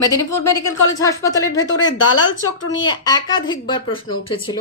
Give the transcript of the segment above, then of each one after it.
Medinipur medical college হাসপাতালের ভেতরে দালাল চক্র নিয়ে একাধিকবার প্রশ্ন উঠেছিল।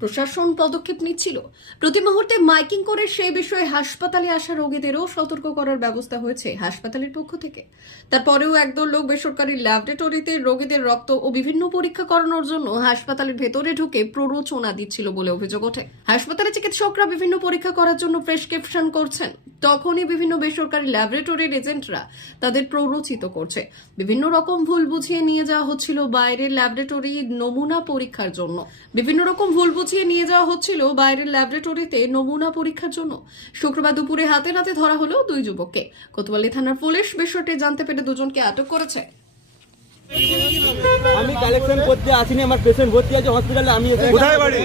প্রশাসন পদক্ষেপ নিচ্ছিল। প্রতি মুহূর্তে মাইকিং করে সেই বিষয়ে হাসপাতালে আসা রোগীদেরও সতর্ক করার ব্যবস্থা হয়েছে হাসপাতালের পক্ষ থেকে। তারপরেও একদল লোক বেসরকারি ল্যাবরেটরিতে রোগীদের রক্ত ও বিভিন্ন পরীক্ষা করানোর জন্য হাসপাতালের ভেতরে ঢুকে প্ররোচনা দিচ্ছিল বলে অভিযোগ ওঠে। হাসপাতালে চিকিৎসকরা বিভিন্ন পরীক্ষা করার জন্য প্রেসক্রিপশন করছেন। তখনই বিভিন্ন বেসরকারি ল্যাবরেটরির এজেন্টরা তাদের প্ররোচিত করছে। বিভিন্ন রকম ভুল বুঝিয়ে নিয়ে যাওয়া হচ্ছিল বাইরের ল্যাবরেটরি নমুনা পরীক্ষার জন্য। বিভিন্ন রকম ভুল বুঝিয়ে নিয়ে যাওয়া হচ্ছিল বাইরের ল্যাবরেটরিতে নমুনা পরীক্ষার জন্য। শুক্রবার দুপুরে হাতে নাতে ধরা হলো দুই যুবককে। কোতোয়ালি থানার পুলিশ বিষয়টি জানতে পেরে দুজনকে আটক করেছে। আমি কালেকশন করতে আসিনি আমার পেশেন্ট ভর্তি আছে হসপিটালে আমি এসে কোথায় বাড়ি?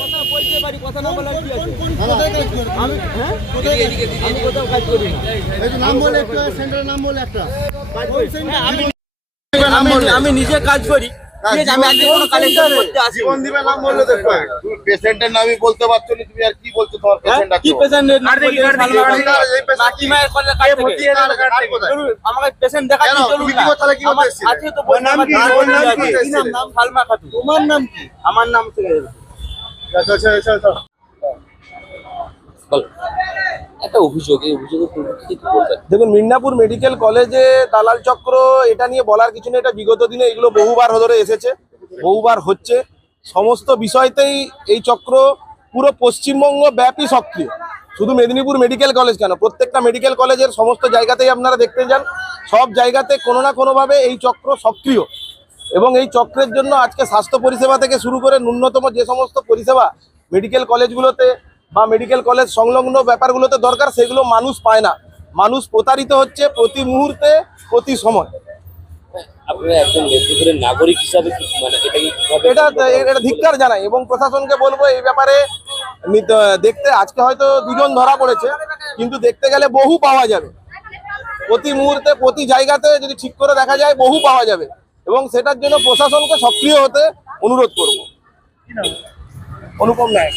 কথা বলতে পারি কথা না বলার কি আছে? আমি হ্যাঁ? আমি কোথাও কাজ করি নাম বলে একটু সেন্টারের নাম বলে একটা। আমি নিজে কাজ করি। পেশেন্টের নামই বলতে পারছ না তুমি আর কি বলছো তোমার হ্যাঁ? পেশেন্ট কি পেশেন্টের নাম নাকি মায়ের কলের কাছ থেকে আমাকে পেশেন্ট দেখাচ্ছি কেন? চলুন না কি কি আজকে তো নাম আমার কি? নাম ওর নাম কি? কি নাম? নাম সালমা খাতুন তোমার নাম কি আমার নাম থেকে আচ্ছা আচ্ছা আচ্ছা আচ্ছা। একটা অভিযোগ, এই অভিযোগের পরিপ্রেক্ষিতে বলবেন? দেখুন মিদনাপুর মেডিকেল কলেজে দালাল চক্র, এটা নিয়ে বলার কিছু নেই, এটা বিগত দিনে এগুলো বহুবার ধরে এসেছে, বহুবার হচ্ছে। সমস্ত বিষয়তেই এই চক্র পুরো পশ্চিমবঙ্গ ব্যাপী সক্রিয়। শুধু মেদিনীপুর মেডিকেল কলেজ কেন, প্রত্যেকটা মেডিকেল কলেজের সমস্ত জায়গাতেই আপনারা দেখতে যান, সব জায়গাতে কোনো না কোনোভাবে এই চক্র সক্রিয়। এবং এই চক্রের জন্য আজকে স্বাস্থ্য পরিষেবা থেকে শুরু করে ন্যূনতম যে সমস্ত পরিষেবা মেডিকেল কলেজগুলোতে বা মেডিকেল কলেজ সংলগ্ন ব্যাপারগুলোতে দরকার সেগুলো মানুষ পায় না। মানুষ প্রতারিত হচ্ছে প্রতি মুহূর্তে প্রতি সময়। নাগরিক হিসাবে মানে এটাকে কীভাবে এটা এটা ধিক্কার জানাই এবং প্রশাসনকে বলব এই ব্যাপারে দেখতে আজকে হয়তো দুজন ধরা পড়েছে কিন্তু দেখতে গেলে বহু পাওয়া যাবে। প্রতি মুহূর্তে প্রতি জায়গাতে যদি ঠিক করে দেখা যায় বহু পাওয়া যাবে এবং সেটার জন্য প্রশাসনকে সক্রিয় হতে অনুরোধ করব। অনুপম নায়ক।